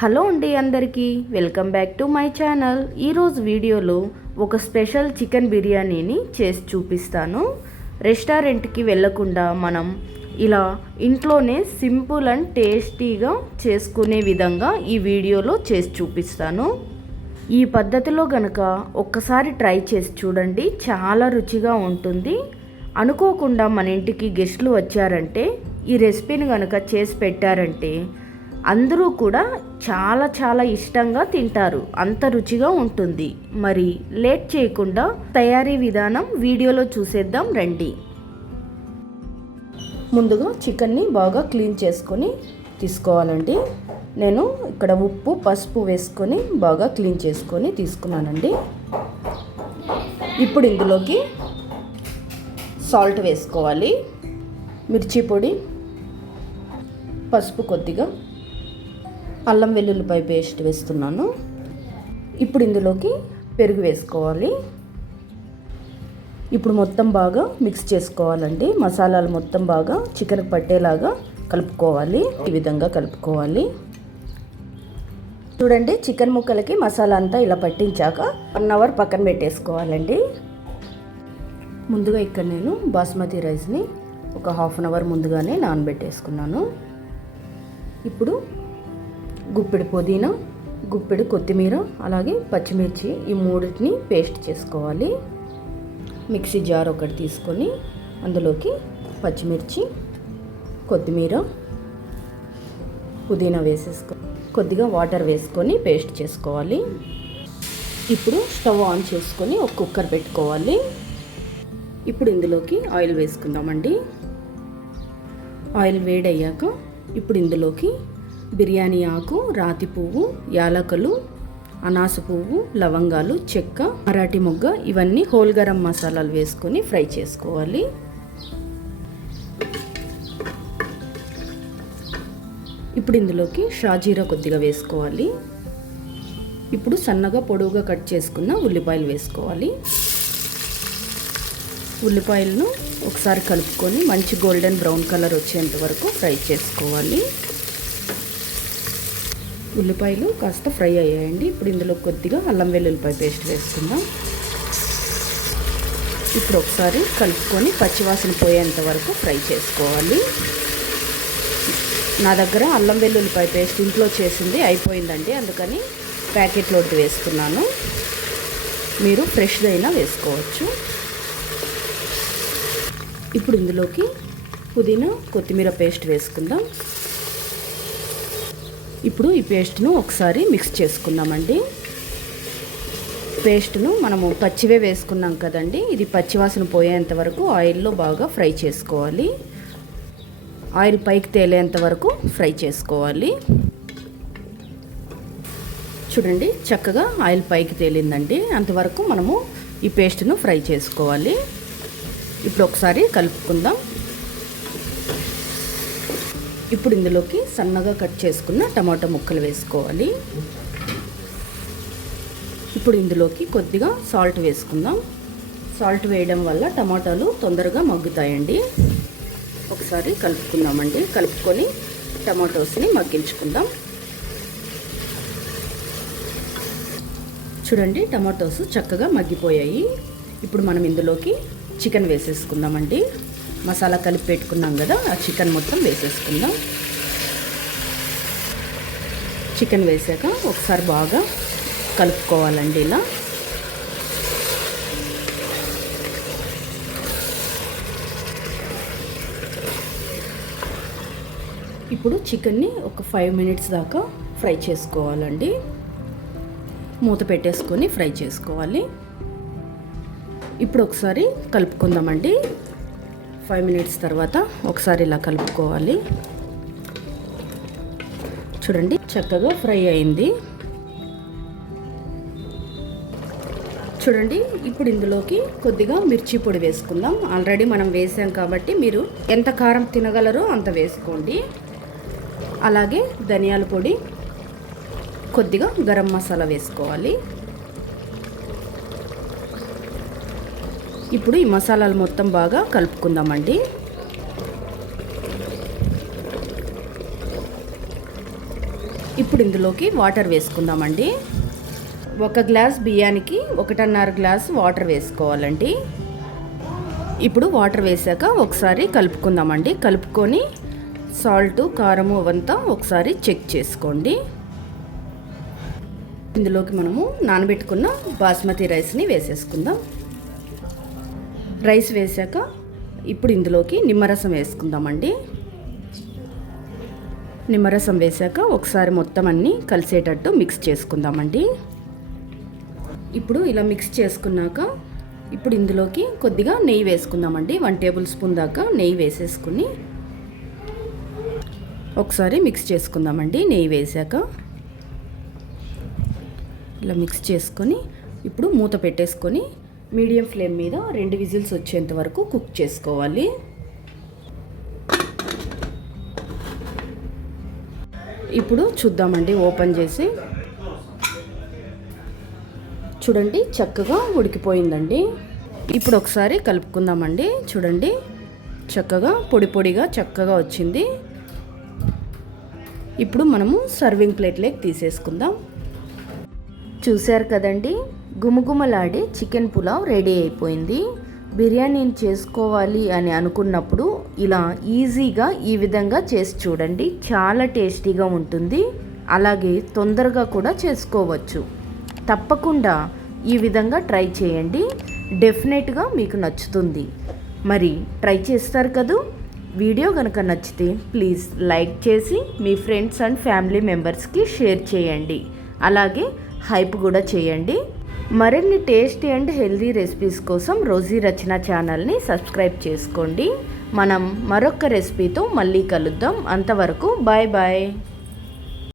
Hello అండి అందరికీ welcome back to my channel. ఈరోజు వీడియోలో ఒక స్పెషల్ చికెన్ బిర్యానీని చేసి చూపిస్తాను. రెస్టారెంట్కి వెళ్ళకుండా మనం ఇలా ఇంట్లోనే సింపుల్ అండ్ టేస్టీగా చేసుకునే విధంగా ఈ వీడియోలో చేసి చూపిస్తాను. ఈ పద్ధతిలో గనక ఒక్కసారి ట్రై చేసి చూడండి చాలా రుచిగా ఉంటుంది. అనుకోకుండా మన ఇంటికి గెస్టులు వచ్చారంటే ఈ రెసిపీని కనుక చేసి పెట్టారంటే అందరూ కూడా చాలా చాలా ఇష్టంగా తింటారు. అంత రుచిగా ఉంటుంది. మరి లేట్ చేయకుండా తయారీ విధానం వీడియోలో చూసేద్దాం రండి. ముందుగా చికెన్ని బాగా క్లీన్ చేసుకొని తీసుకోవాలండి. నేను ఇక్కడ ఉప్పు పసుపు వేసుకొని బాగా క్లీన్ చేసుకొని తీసుకున్నానండి. ఇప్పుడు ఇందులోకి సాల్ట్ వేసుకోవాలి. మిర్చి పొడి పసుపు కొద్దిగా అల్లం వెల్లుల్లిపాయ పేస్ట్ వేస్తున్నాను. ఇప్పుడు ఇందులోకి పెరుగు వేసుకోవాలి. ఇప్పుడు మొత్తం బాగా మిక్స్ చేసుకోవాలండి. మసాలాలు మొత్తం బాగా చికెన్కి పట్టేలాగా కలుపుకోవాలి. ఈ విధంగా కలుపుకోవాలి. చూడండి చికెన్ ముక్కలకి మసాలా అంతా ఇలా పట్టించాక వన్ అవర్ పక్కన పెట్టేసుకోవాలండి. ముందుగా ఇక్కడ నేను బాస్మతి రైస్ని ఒక హాఫ్ అన్ అవర్ ముందుగానే నానబెట్టేసుకున్నాను. ఇప్పుడు గుప్పెడు పుదీనా గుప్పెడు కొత్తిమీర అలాగే పచ్చిమిర్చి ఈ మూడింటిని పేస్ట్ చేసుకోవాలి. మిక్సీ జార్ ఒకటి తీసుకొని అందులోకి పచ్చిమిర్చి కొత్తిమీర పుదీనా వేసేసుకో కొద్దిగా వాటర్ వేసుకొని పేస్ట్ చేసుకోవాలి. ఇప్పుడు స్టవ్ ఆన్ చేసుకొని ఒక కుక్కర్ పెట్టుకోవాలి. ఇప్పుడు ఇందులోకి ఆయిల్ వేసుకుందామండి. ఆయిల్ వేడయ్యాక ఇప్పుడు ఇందులోకి బిర్యానీ ఆకు రాతి పువ్వు యాలకులు అనాస పువ్వు లవంగాలు చెక్క మరాఠీ మొగ్గ ఇవన్నీ హోల్ గరం మసాలాలు వేసుకొని ఫ్రై చేసుకోవాలి. ఇప్పుడు ఇందులోకి షాజీరా కొద్దిగా వేసుకోవాలి. ఇప్పుడు సన్నగా పొడవుగా కట్ చేసుకున్న ఉల్లిపాయలు వేసుకోవాలి. ఉల్లిపాయలను ఒకసారి కలుపుకొని మంచి గోల్డెన్ బ్రౌన్ కలర్ వచ్చేంత వరకు ఫ్రై చేసుకోవాలి. ఉల్లిపాయలు కాస్త ఫ్రై అయ్యాయండి. ఇప్పుడు ఇందులో కొద్దిగా అల్లం వెల్లుల్లిపాయ పేస్ట్ వేసుకుందాం. ఇప్పుడు ఒకసారి కలుపుకొని పచ్చివాసన పోయేంత వరకు ఫ్రై చేసుకోవాలి. నా దగ్గర అల్లం వెల్లుల్లిపాయ పేస్ట్ ఇంట్లో చేసింది అయిపోయిందండి. అందుకని ప్యాకెట్లోకి వేసుకున్నాను మీరు ఫ్రెష్దైనా వేసుకోవచ్చు. ఇప్పుడు ఇందులోకి పుదీనా కొత్తిమీర పేస్ట్ వేసుకుందాం. ఇప్పుడు ఈ పేస్ట్ను ఒకసారి మిక్స్ చేసుకుందామండి. పేస్ట్ను మనము పచ్చివే వేసుకున్నాం కదండి. ఇది పచ్చివాసన పోయేంత వరకు ఆయిల్లో బాగా ఫ్రై చేసుకోవాలి. ఆయిల్ పైకి తేలేంత వరకు ఫ్రై చేసుకోవాలి. చూడండి చక్కగా ఆయిల్ పైకి తేలిందండి. అంతవరకు మనము ఈ పేస్ట్ను ఫ్రై చేసుకోవాలి. ఇప్పుడు ఒకసారి కలుపుకుందాం. ఇప్పుడు ఇందులోకి సన్నగా కట్ చేసుకున్న టమాటా ముక్కలు వేసుకోవాలి. ఇప్పుడు ఇందులోకి కొద్దిగా సాల్ట్ వేసుకుందాం. సాల్ట్ వేయడం వల్ల టమాటాలు తొందరగా మగ్గుతాయండి. ఒకసారి కలుపుకుందామండి. కలుపుకొని టమాటోస్ని మగ్గించుకుందాం. చూడండి టమాటోస్ చక్కగా మగ్గిపోయాయి. ఇప్పుడు మనం ఇందులోకి చికెన్ వేసేసుకుందామండి. మసాలా కలిపి పెట్టుకున్నాం కదా ఆ చికెన్ మొత్తం వేసేసుకుందాం. చికెన్ వేసాక ఒకసారి బాగా కలుపుకోవాలండి ఇలా. ఇప్పుడు చికెన్ని ఒక ఫైవ్ మినిట్స్ దాకా ఫ్రై చేసుకోవాలండి. మూత పెట్టేసుకొని ఫ్రై చేసుకోవాలి. ఇప్పుడు ఒకసారి కలుపుకుందామండి. ఫైవ్ మినిట్స్ తర్వాత ఒకసారి ఇలా కలుపుకోవాలి. చూడండి చక్కగా ఫ్రై అయింది. చూడండి ఇప్పుడు ఇందులోకి కొద్దిగా మిర్చి పొడి వేసుకుందాం. ఆల్రెడీ మనం వేసాం కాబట్టి మీరు ఎంత కారం తినగలరో అంత వేసుకోండి. అలాగే ధనియాల పొడి కొద్దిగా గరం మసాలా వేసుకోవాలి. ఇప్పుడు ఈ మసాలాలు మొత్తం బాగా కలుపుకుందామండి. ఇప్పుడు ఇందులోకి వాటర్ వేసుకుందామండి. ఒక గ్లాస్ బియ్యానికి ఒకటిన్నర గ్లాస్ వాటర్ వేసుకోవాలండి. ఇప్పుడు వాటర్ వేసాక ఒకసారి కలుపుకుందామండి. కలుపుకొని సాల్ట్ కారము అవంతా ఒకసారి చెక్ చేసుకోండి. ఇందులోకి మనము నానబెట్టుకున్న బాస్మతి రైస్ని వేసేసుకుందాం. రైస్ వేసాక ఇప్పుడు ఇందులోకి నిమ్మరసం వేసుకుందామండి. నిమ్మరసం వేసాక ఒకసారి మొత్తం అన్నీ కలిసేటట్టు మిక్స్ చేసుకుందామండి. ఇప్పుడు ఇలా మిక్స్ చేసుకున్నాక ఇప్పుడు ఇందులోకి కొద్దిగా నెయ్యి వేసుకుందామండి. వన్ టేబుల్ స్పూన్ దాకా నెయ్యి వేసేసుకుని ఒకసారి మిక్స్ చేసుకుందామండి. నెయ్యి వేసాక ఇలా మిక్స్ చేసుకొని ఇప్పుడు మూత పెట్టేసుకొని మీడియం ఫ్లేమ్ మీద రెండు విజిల్స్ వచ్చేంత వరకు కుక్ చేసుకోవాలి. ఇప్పుడు చూద్దామండి ఓపెన్ చేసి. చూడండి చక్కగా ఉడికిపోయిందండి. ఇప్పుడు ఒకసారి కలుపుకుందామండి. చూడండి చక్కగా పొడి పొడిగా చక్కగా వచ్చింది. ఇప్పుడు మనము సర్వింగ్ ప్లేట్లోకి తీసేసుకుందాం. చూశారు కదండి? గుమగుమలాడే చికెన్ పులావ్ రెడీ అయిపోయింది. బిర్యానీని చేసుకోవాలి అని అనుకున్నప్పుడు ఇలా ఈజీగా ఈ విధంగా చేసి చూడండి. చాలా టేస్టీగా ఉంటుంది. అలాగే తొందరగా కూడా చేసుకోవచ్చు. తప్పకుండా ఈ విధంగా ట్రై చేయండి. డెఫినెట్గా మీకు నచ్చుతుంది. మరి ట్రై చేస్తారు కదూ? వీడియో కనుక నచ్చితే ప్లీజ్ లైక్ చేసి మీ ఫ్రెండ్స్ అండ్ ఫ్యామిలీ మెంబర్స్కి షేర్ చేయండి. అలాగే హైప్ కూడా చేయండి. మరిన్ని టేస్టీ అండ్ హెల్దీ రెసిపీస్ కోసం రోజీ రచన ఛానల్ని సబ్స్క్రైబ్ చేసుకోండి. మనం మరొక రెసిపీతో మళ్ళీ కలుద్దాం. అంతవరకు బాయ్ బాయ్.